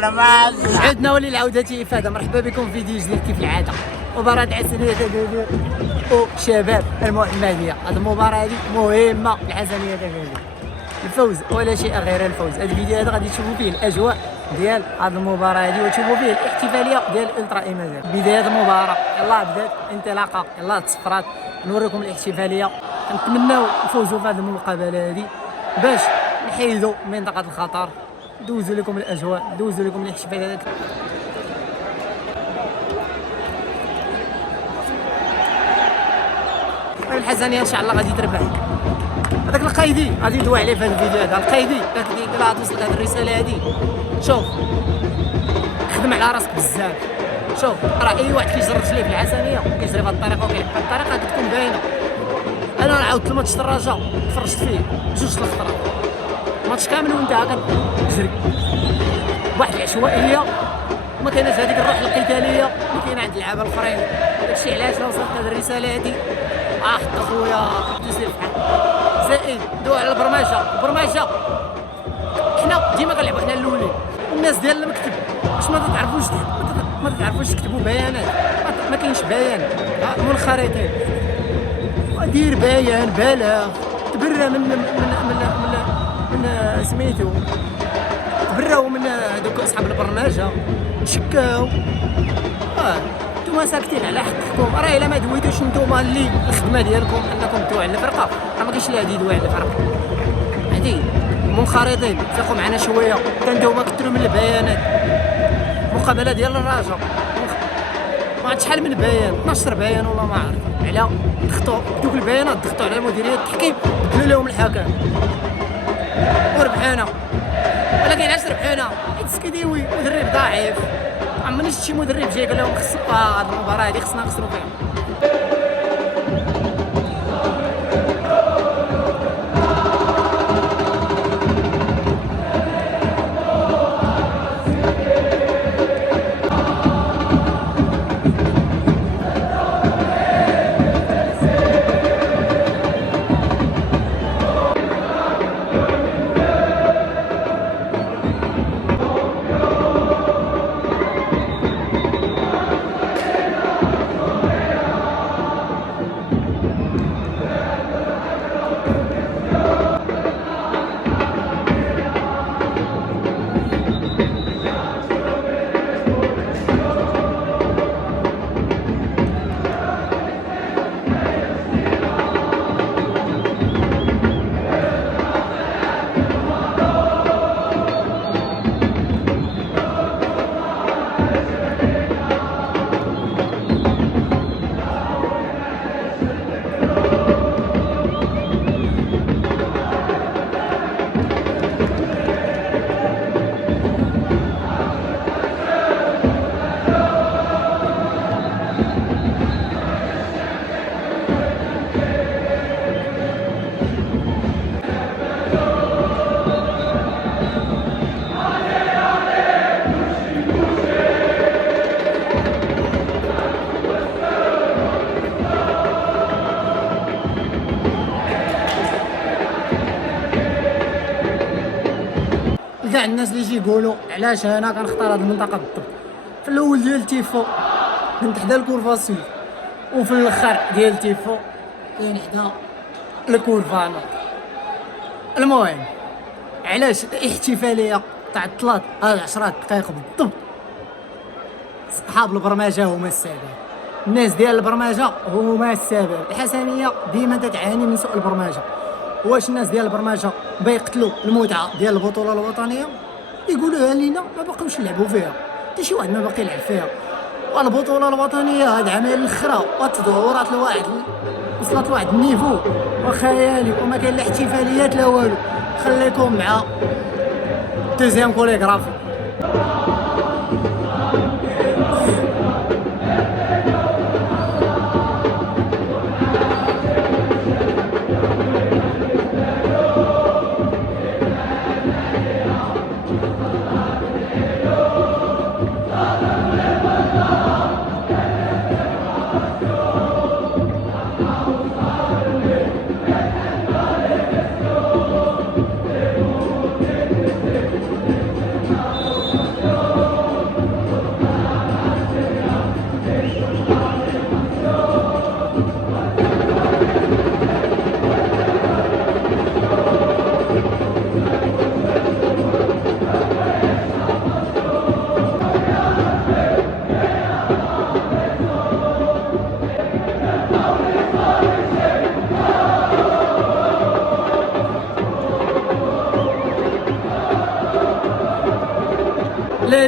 انا ما عدنا وللعودة إفادة. مرحبا بكم في فيديو جديد كيف العادة. مباراة عسنية تكادير وشباب المحمدية. هذه المباراة هذه مهمة لعسنية تكادير، الفوز ولا شيء غير الفوز. هذا الفيديو هذا غادي تشوفوا فيه الأجواء ديال هذه المباراة هذه وتشوفوا فيه الاحتفالية ديال الالترا ايمازيغ. بداية المباراة يلاه بدات انطلاقة، يلاه تصفرات. نوريكم الاحتفالية. كنتمناو نفوزوا في هذه المقابلة هذه باش نحيدوا منطقة الخطر. دوزوا لكم الاجواء، دوزوا لكم الاحتفالات. الحسنيه ان شاء الله غادي تربح. هذاك القايدي غادي يدوي عليه في هذا الفيديو هذا. القايدي قال غادي توصل هذه الرساله هذه. شوف خدم على راسك بزاف. شوف راه اي واحد كيجري رجليه في الحسنيه كيجري بهذه الطريقه وكيلعب بهذه الطريقه كتكون باينه. انا عاودت الماتش الدراجه تفرجت فيه جوج الخطرات، الماتش كامل وانت هاكا تجري واحد العشوائيه. وما كايناش هذيك الروح القتاليه اللي كاينه عند اللعابه الاخرين. داكشي علاش وصلت هذه الرساله هذه. حتى خويا تسير بحال زائد دو على البرمجه. حنا ديما كنلعبوا حنا الاولين. الناس ديال المكتب واش ما تعرفوش تكتبوا بيانات؟ ما كاينش بيان منخرطين. دير بيان بلاغ تبرى من سميتو، تبراو من هذوك اصحاب البرمجه شكاو. نتوما ساكتين على حقكم. راه الا ما دويتوش نتوما اللي الخدمه ديالكم انكم تدويو على الفرقه، راه ما كاينش اللي غادي يدوي على الفرقه. هادي منخرطين. فيقوا معنا شويه حتى نتوما كثروا من البيانات. المقابله ديال الرجاء ما عرفت شحال من بيان، 12 بيان والله ما عرفت على ضغطوا دوك البيانات. ضغطوا على مديريه التحكيم بدلوا لهم الحكم وربحونا. ولكن علاش ربحونا؟ حيت سكديوي مدرب ضعيف. عمرني شفت شي مدرب جاي قال لهم خص هاد المباراه هادي خصنا نخسروا فيها. كاع الناس اللي يجي يقولوا علاش انا كنختار هذه المنطقه بالضبط. في الاول ديال تيفو كنت حدا الكورفا سود، وفي الاخر ديال تيفو كاين حدا الكورفا نور. المهم علاش الاحتفاليه تعطلات هاد 10 دقائق بالضبط؟ اصحاب البرمجه هما السبب، الناس ديال البرمجه هما السبب. الحسنيه ديما تتعاني من سوء البرمجه. واش الناس ديال البرمجه بيقتلوا المتعه ديال البطوله الوطنيه؟ يقولوها لينا ما باقيوش نلعبوا فيها، حتى شي واحد ما باقي يلعب فيها. والبطوله الوطنيه هاد العمليه الاخرى والتدهورات لواحد وصلت لواحد النيفو وخيالي وما كاين لا احتفاليات لا والو. خليكم مع دوزيام كوليغرافي.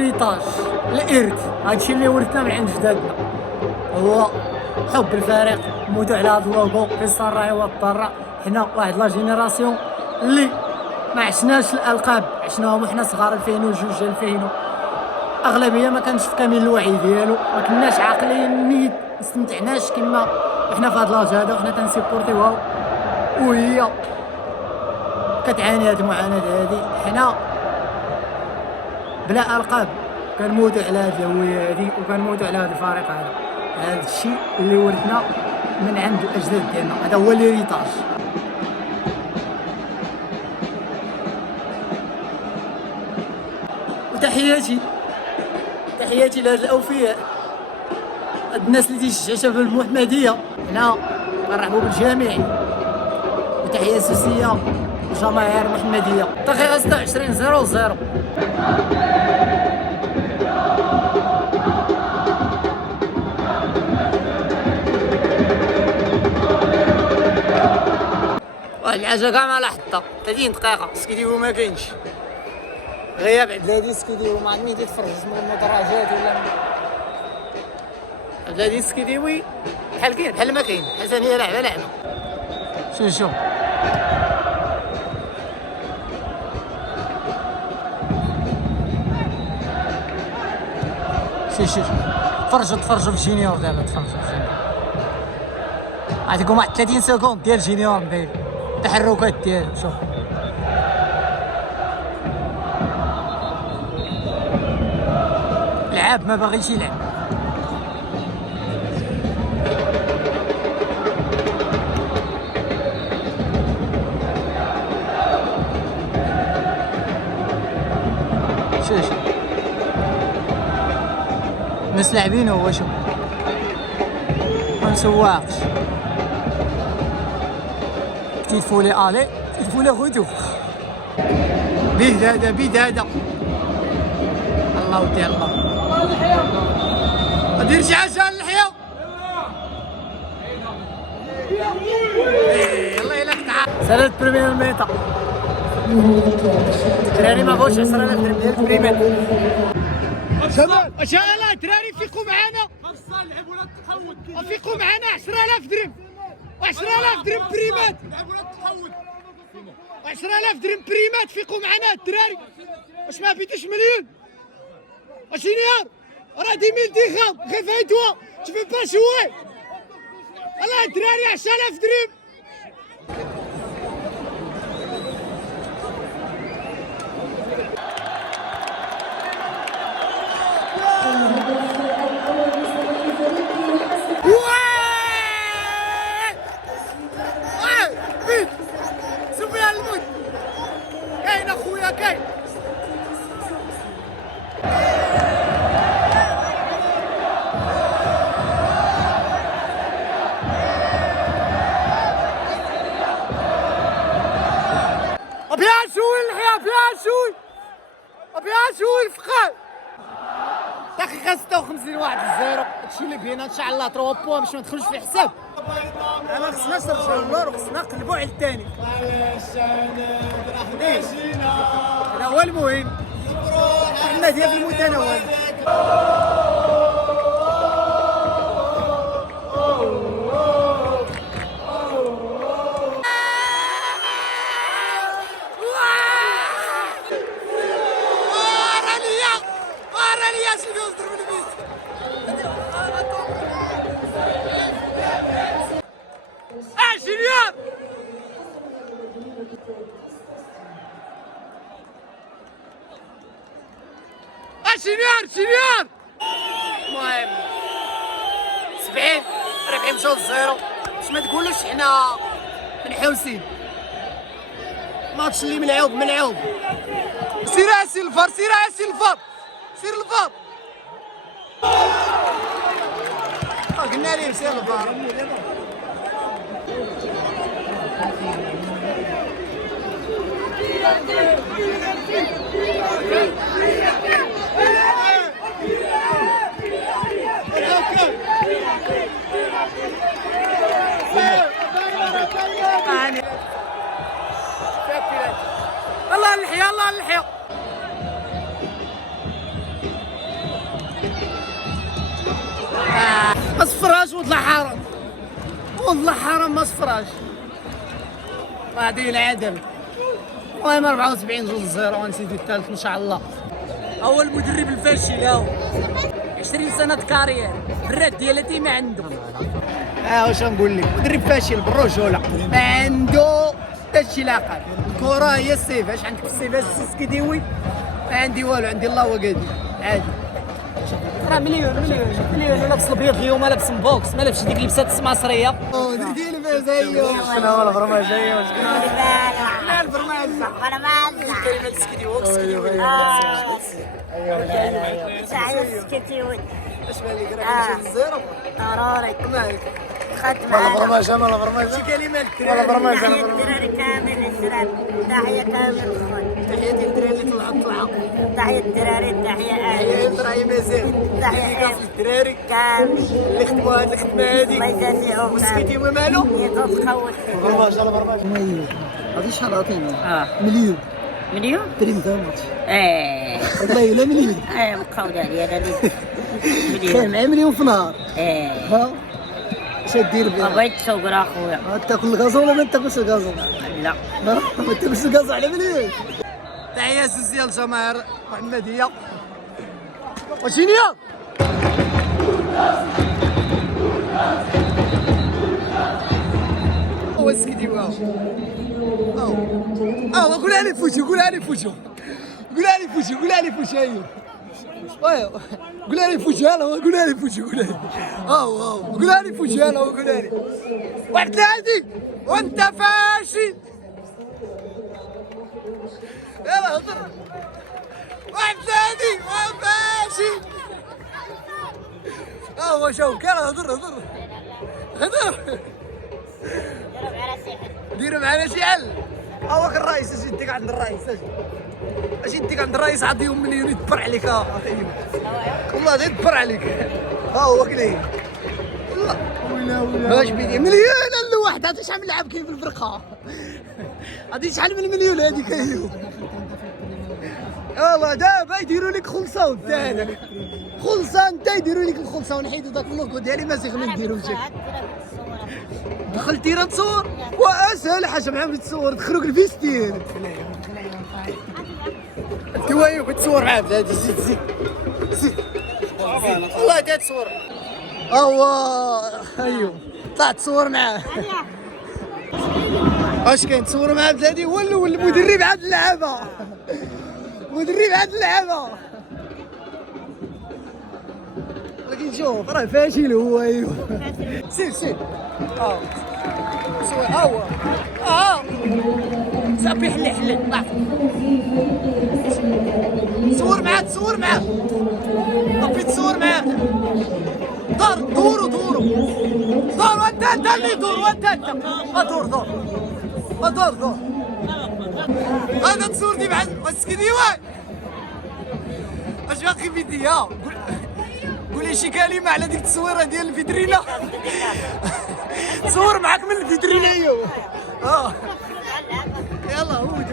ليريتاج، الارث، هادشي اللي ورثنا من عند جدادنا، هو حب الفريق، مودو على هذا اللوغو في السراء والضراء. حنا واحد لا جينيراسيون اللي ما عشناش الالقاب، عشناهم وحنا صغار 2002 2000. اغلبيه ما كانش في كامل الوعي ديالو، ما كناش عاقلين نيت، ما استمتعناش كما وحنا في هاد لاج هذا، وحنا تنسيبورتيوها وهي كتعاني هاد المعاناه هادي. حنا بلا القاب كنموتوا على هاد الهويه هادي، وكنموتوا على هاد الفريق هذا. هذا الشيء اللي ورثنا من عند الاجداد ديالنا، هذا هو ليريتاج. وتحياتي لهاد الاوفياء، هاد الناس اللي تيشجعوا شباب المحمديه، حنا كنرحبوا بالجميع. وتحيه سوسيه للجماهير المحمديه. دقيقه 26 00. واحد الحاجه كاع ما لاحظتها، 30 دقيقه سكيديو ما كاينش، غياب عبد الهادي سكيديو، ما عرفت مين تيتفرج من المدرجات ولا عبد الهادي سكيديوي بحال كاين بحال ما كاين، حسن هي لعبه. شوف تفرجوا في الجينيور دابا، تفرجوا في الجينيور. غاديكم واحد 30 سكوند ديال الجينيور مبين التحركات ديالو. شوف لعاب ما باغيش يلعب. شوف الناس لاعبين، هو شوف ما مسواقش، كتفوا لي الي كتفوا لي غدو بداده الله ودي الله. غادي يرجع جال اللحيه، يلا الا قطعه سالات بريمير ميتا. الدراري ما بغاوش 10000 درهم ديال البريمير. شباب لا دراري فيقوا معانا، فيقوا معانا 10000 درهم، 10000 درهم بريمات، 10000 درهم بريمات. فيقوا معانا الدراري، واش ما بيتوش مليون؟ اشينيار راه 10 000 درهم غير فايتوا تفي با شوي. الله الدراري 10000 درهم. كاين اخويا كاين. فيها شوي الفقال. دقيقة 56 1-0. هادشي اللي بينا ان شاء الله 3 بوان باش ما ندخلوش في الحساب. ما خصناش نرجعو للور وخصنا نقلبو على الثاني. هذا هو المهم. حنا ديال المتناول. شنيار المهم 70 ربحي مشاو ل0. باش ما تقولوش حنا منحوسين. الماتش اللي ملعوب سير الفار سير الفار قلنا ليه سير الفار. الله اللحية والله حرام، والله حرام ما صفراش. هذه العدم. المهم 74 جوج زيرو، ونسيدي الثالث ان شاء الله. هو المدرب الفاشل، هاو 20 سنه كارير، الراد ديالتي ما عنده. واش نقول لك، مدرب فاشل بالرجوله، ما عنده حتى شي لاقب. الكره هي السيف. اش عندك السيف؟ السكيديوي ما عندي والو، عندي الله وقادي عادي. راه مليون لابس الابيض اليوم، لابس بوكس، ما لابسش ديك لبسات مصريه. درتي لباس هي شنو هو البرمجه هي وشكون لا البرمجه كلمه السكيديوي ايوا تاع السكيتيوي. اش بان لك راه كنمشي للزيرو ضروري مالك خدمة مالا برمجه شي كلمه مالا برمجه. تحية الدراري كامل الشراب، تحية كامل الخوت، تحية الدراري اللي طلعوا تحية الدراري، تحية تحية راهي مازال تحية في الدراري كامل اللي خدموا هاد الخدمه هادي. الله يجازيهم والسكيتيوي مالو تقوت برمجه. هادي شحال عطيني؟ مليون تريم ثا الماتش والله الا مليون. مقودة عليا هذا خير مع مليون في نهار. ها اش دير بها؟ بغيت تسوق راه خويا. تاكل الغازون ولا ما تاكلش الغازون؟ لا ما تاكلش الغازون على مليون. تحية سوسيال الجماهير محمدية وشينيا. هو السكيديو قولها لي فوشو ايوا قولها لي فوشو يلا قولها لي فوشو يلا قولها لي واحد ثلاثي وانت فاشل. يلا هضر واحد ثاني وفاشل. شوف يلا هضر ديروا معنا شي حل. هاك الرئيس، اجي نديك عند الرئيس، اجي نديك عند الرئيس، عطيهم مليون يدبر عليك. اخي والله يدبر عليك. هو كلي والله باش بيدي مليون الواحد. هذا شحال من لعب كاين في الفرقه؟ هذه شحال من المليون هذيك ايوا. والله دابا يديروا لك خلصه ودانك خلصه، انت يديروا لك الخلصه ونحيدوا داك اللوغو ديالي ما سيغ نديرو شي. دخلتي راه تصور واسهل حاجه معاهم تصور، دخلوك الفيستين انت وايو كتصور معاه بلادي. زيد والله تصور. ايوا طلعت تصور معاه. اش كاين تصور معاه بلادي؟ هو المدرب عاد اللعبه، ولكن شوف راه فاشل هو. ايوا سير سوي صافي حل طلع تصور معاه صافي تصور معاه. دوروا انت اللي دور هذا تصورني مع السكيديوي. اش باقي في يديا؟ قولي شي كلمة على ديك التصويرة ديال الفيترينا. تصور معاك من الفيترينا. ايوا يلا هود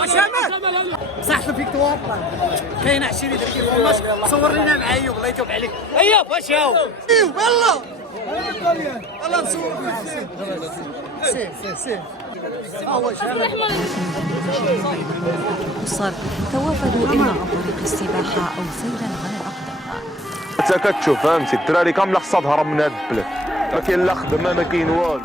واش عمل؟ صح فيكتوار كاين 20 درهم صور لينا مع ايوب الله يتوب عليك. ايوب واش هاو ايوب يلا نصور. سير الأسر توافدوا إما عن طريق السباحة أو سيرا على الأقدام. انت كتشوف فهمتي الدراري كامله خصها تهرب من هاد البلاد، ما كاين لا خدمه ما كاين والو.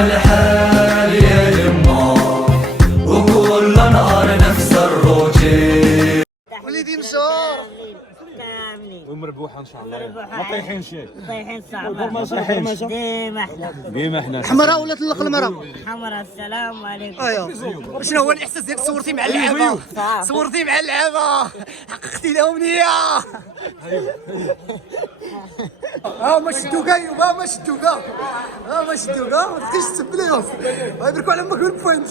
الحال يا يما وكل نهار نفس الروتين. وليدي مشهور كاملين مربوحه ان شاء الله. مربوحة. ما طايحينش ياك. طايحين صعبة. ديما احلى. ديما حنا حمراء ولا تلق المرأة؟ حمرا السلام عليكم. ايوا شنو هو الاحساس ديالك صورتي مع اللعابه؟ صورتي مع اللعابه حققتي لهم نيه. ما شدوا كاع ما شدوا كاع ما شدوا كاع ما تبقيش تسب ليهم غيبركوا على امك بالبوينت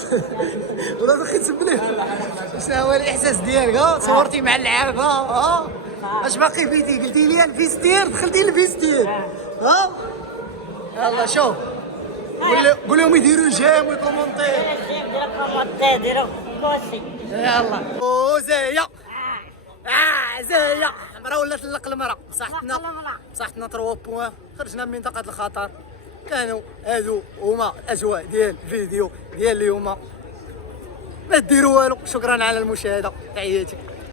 ولا تبقي تسب ليهم. شنو هو الاحساس ديالك؟ صورتي مع اللعابه اش باقي فيتي؟ قلتي لي الفيستير دخلتي الفيستير يلا شوف قول لهم يديروا جيم ويكومونتي. ديروا كومونتي ديروا كوسي. يلا زايا زايا حمراء ولا تلق المرأة. بصحتنا 3 بوان خرجنا من منطقة الخطر. كانوا هادو هما الاجواء ديال الفيديو ديال اليوم. ما ديروا والو. شكرا على المشاهدة. تحياتي.